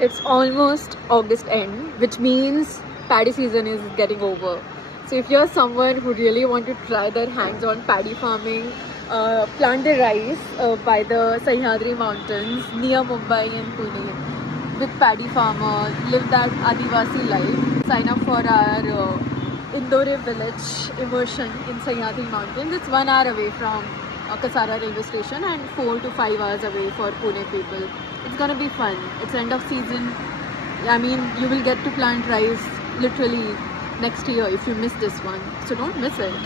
It's almost August end, which means paddy season is getting over. So if you're someone who really want to try their hands on paddy farming, plant the rice by the Sahyadri mountains near Mumbai and Pune with paddy farmer, live that Adivasi life, sign up for our Indore village immersion in Sahyadri mountains. It's 1 hour away from Kasara railway station and 4 to 5 hours away for Pune people. It's gonna be fun. It's end of season. I mean, you will get to plant rice literally next year if you miss this one. So don't miss it.